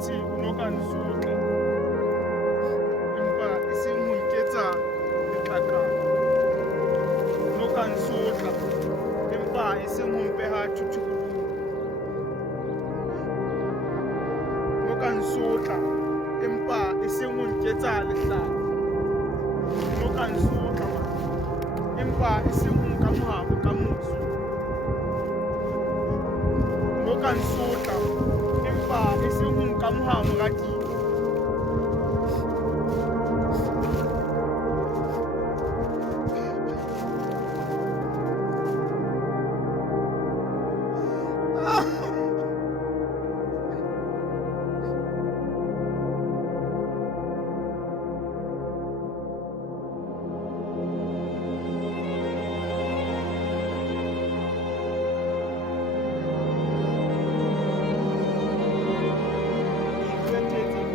Motse o no ka nsotla empa e seng ho iketsa letlakala. O no ka nsotla empa e seng ho mpeha thuthubolong. O no ka nsotla empa e seng ho nketsa lehlaka. O no ka nsotla empa e seng ho nkamoha bokamoso. O no ka nsotla empa e seng ho nkamoha moratiwa.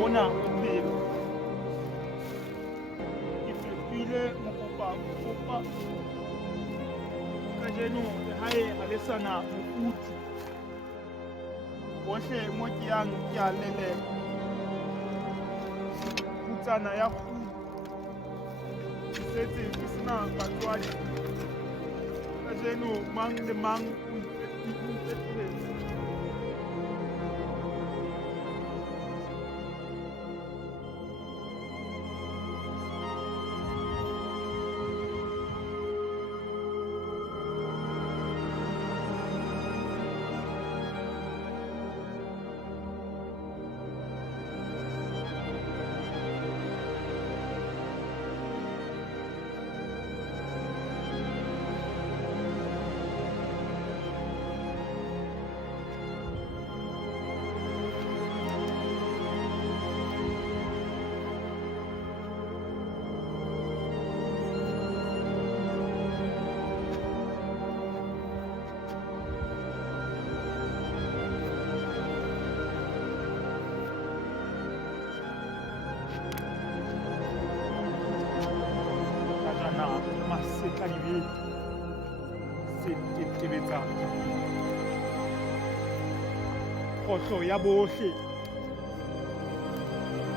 Bona bophelo ke fetohile mokopa kajeno lehae ha le sana mofuthu. Hohle mo ke yang ke a leleka. Putsana ya kgudu ke setse ke sena batswadi. Kajeno mang le mang o ifetohetse. Masetla di se tebetsang kgotlo ya bohle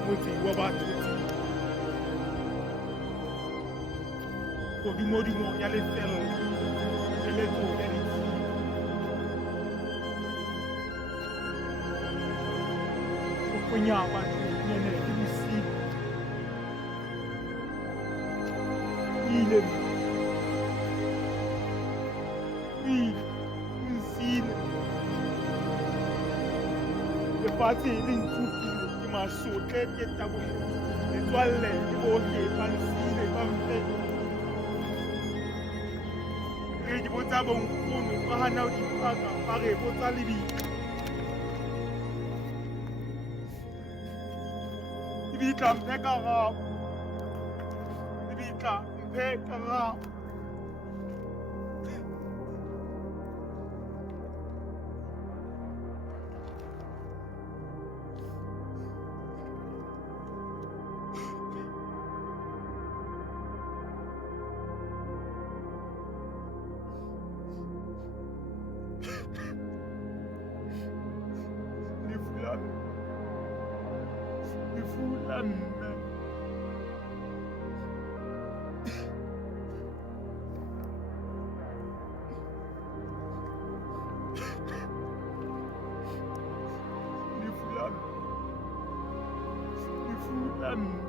motse wa batho godimo ya lefelo eletso ya ditshimo go konya batho nene di bosigo ile nsile lefatshe le ntsupile ke masotle ke tabolle letswalle le bohle ba nsile ba mpe re di botsa bonkgono ba hana ho dipaka ba re botsa lebitla lebitla mphe karabo lebitla mphe karabo. Lefulanne Lefulanne